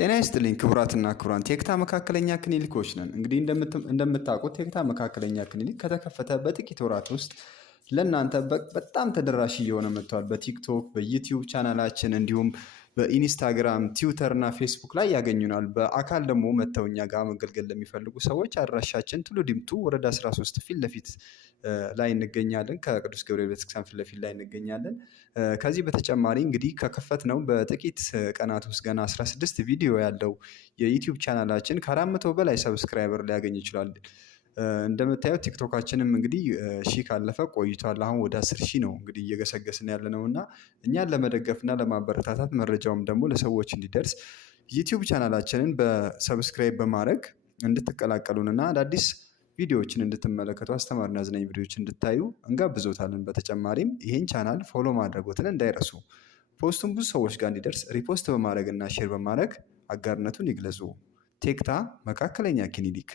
ጤና ይስጥልኝ ክቡራትና ክቡራን ቴክታ መካከለኛ ክሊኒኮች ነን። እንግዲህ እንደምታውቁት ቴክታ መካከለኛ ክሊኒክ ከተከፈተ በጥቂት ወራት ውስጥ ለእናንተ በጣም ተደራሽ እየሆነ መጥቷል። በቲክቶክ በዩቲዩብ ቻናላችን እንዲሁም በኢንስታግራም ትዊተር እና ፌስቡክ ላይ ያገኙናል። በአካል ደግሞ መጥተው እኛ ጋር መገልገል ለሚፈልጉ ሰዎች አድራሻችን ቱሉ ዲምቱ ወረዳ 13 ፊት ለፊት ላይ እንገኛለን። ከቅዱስ ገብርኤል ቤተክርስቲያን ፊት ለፊት ላይ እንገኛለን። ከዚህ በተጨማሪ እንግዲህ ከከፈትነው በጥቂት ቀናት ውስጥ ገና 16 ቪዲዮ ያለው የዩቲዩብ ቻናላችን ከ400 በላይ ሰብስክራይበር ሊያገኝ ይችላል። እንደምታዩት ቲክቶካችንም እንግዲህ ሺህ ካለፈ ቆይቷል። አሁን ወደ 10 ሺህ ነው እንግዲህ እየገሰገስን ያለ ነው እና እኛን ለመደገፍና ለማበረታታት መረጃውም ደግሞ ለሰዎች እንዲደርስ ዩቲዩብ ቻናላችንን በሰብስክራይብ በማድረግ እንድትቀላቀሉንና አዳዲስ ቪዲዮዎችን እንድትመለከቱ አስተማሪና አዝናኝ ቪዲዮዎችን እንድታዩ እንጋብዞታለን። በተጨማሪም ይህን ቻናል ፎሎ ማድረጎትን እንዳይረሱ። ፖስቱን ብዙ ሰዎች ጋር እንዲደርስ ሪፖስት በማድረግ እና ሼር በማድረግ አጋርነቱን ይግለጹ። ቴክታ መካከለኛ ክሊኒክ